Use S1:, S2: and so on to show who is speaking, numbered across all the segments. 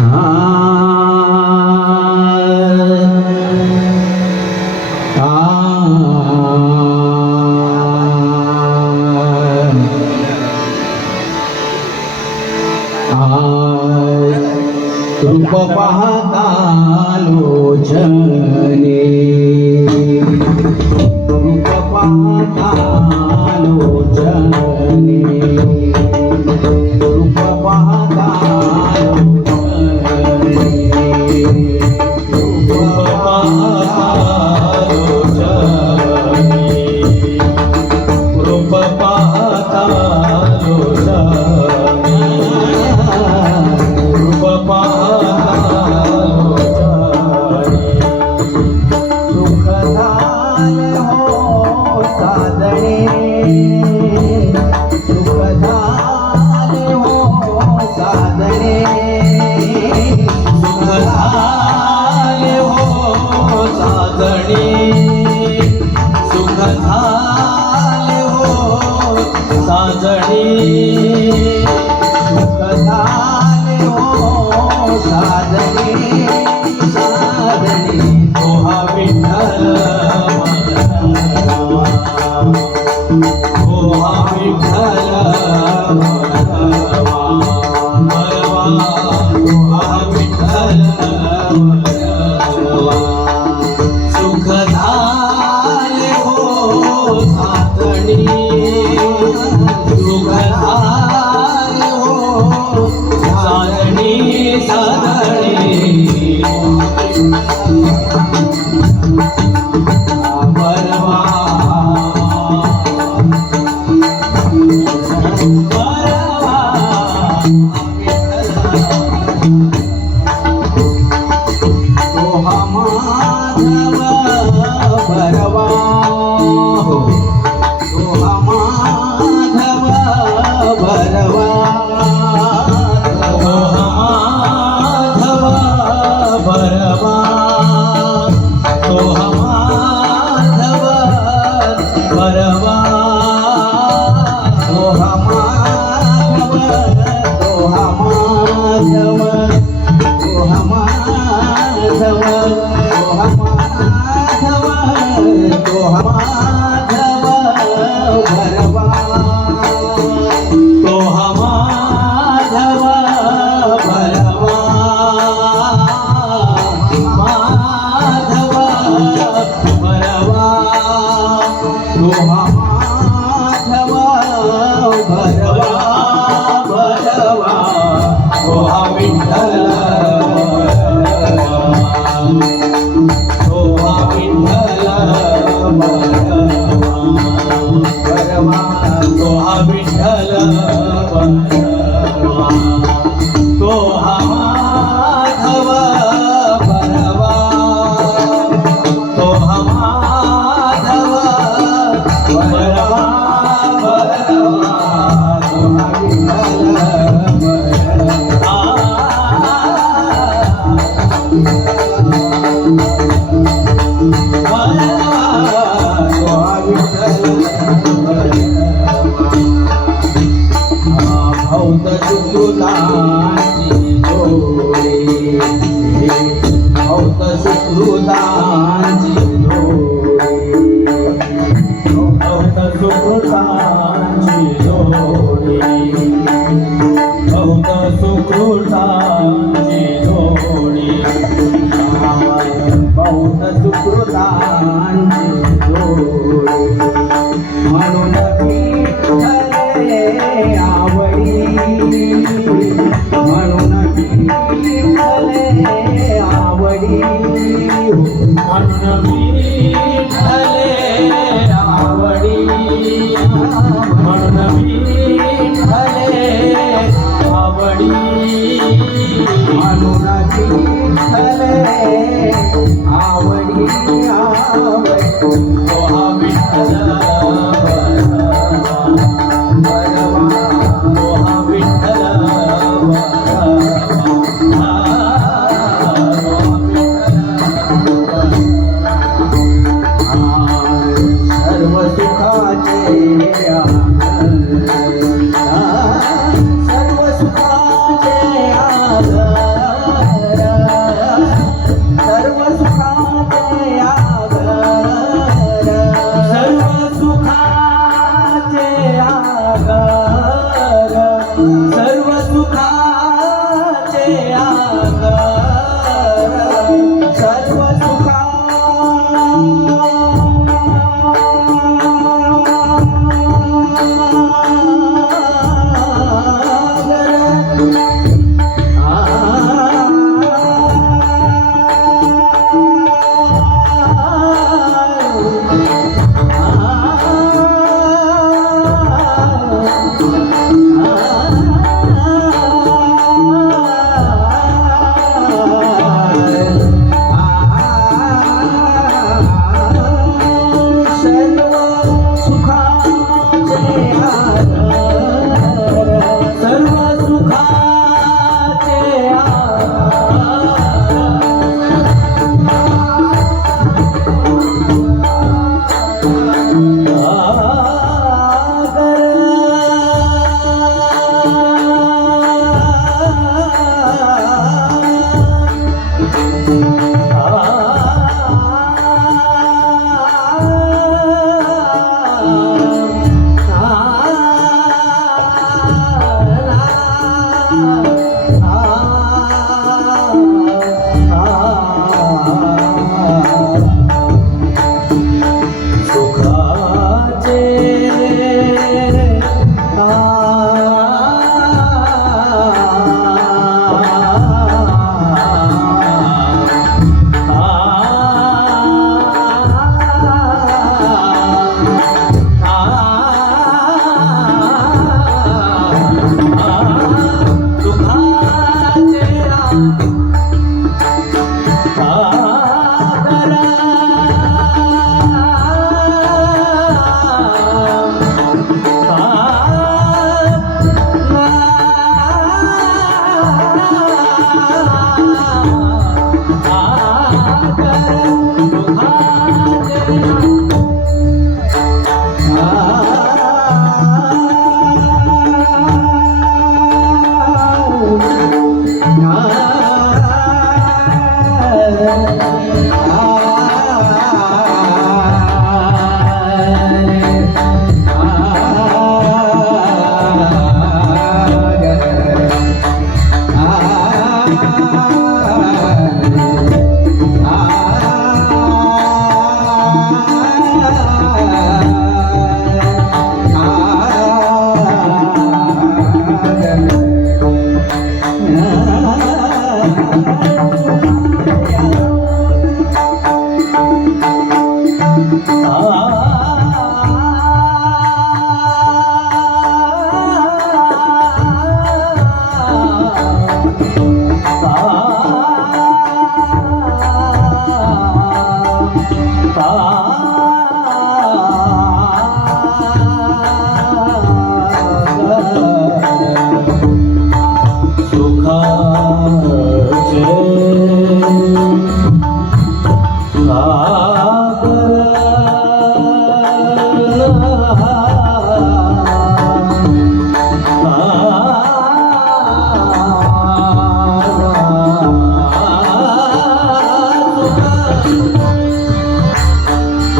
S1: Ah 我懂了 सुकृताची जोडे. औत Sukrita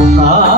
S1: Ah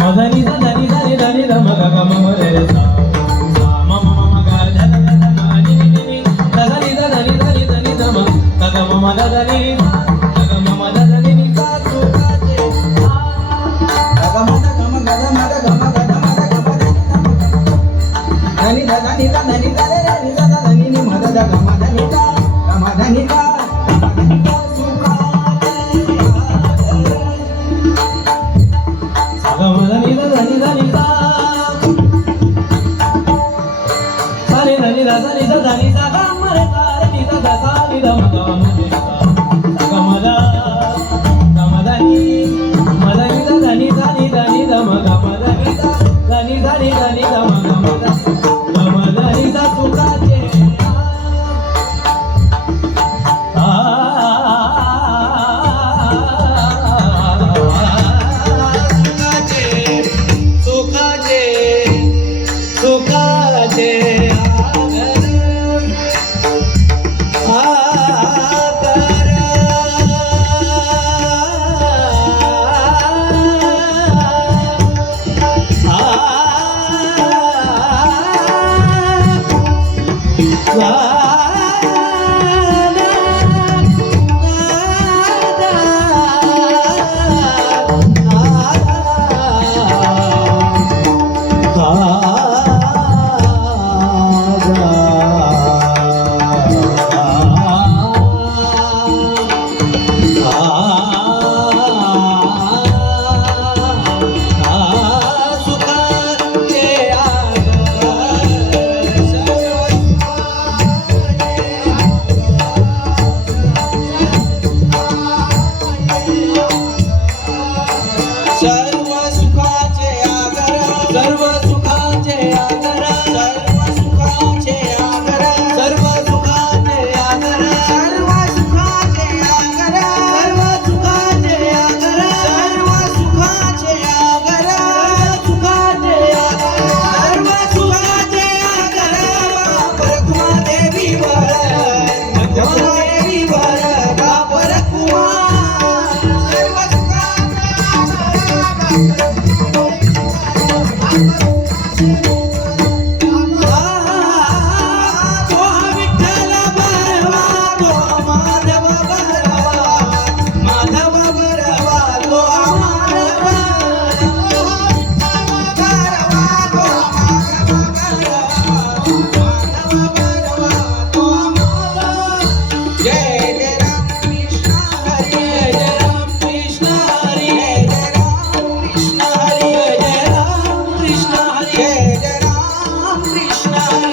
S1: మదని దని దని దని మగ మమ రే సా Danita, Danita, Danita, Danita. రమధనిత రమధనిత Thank you.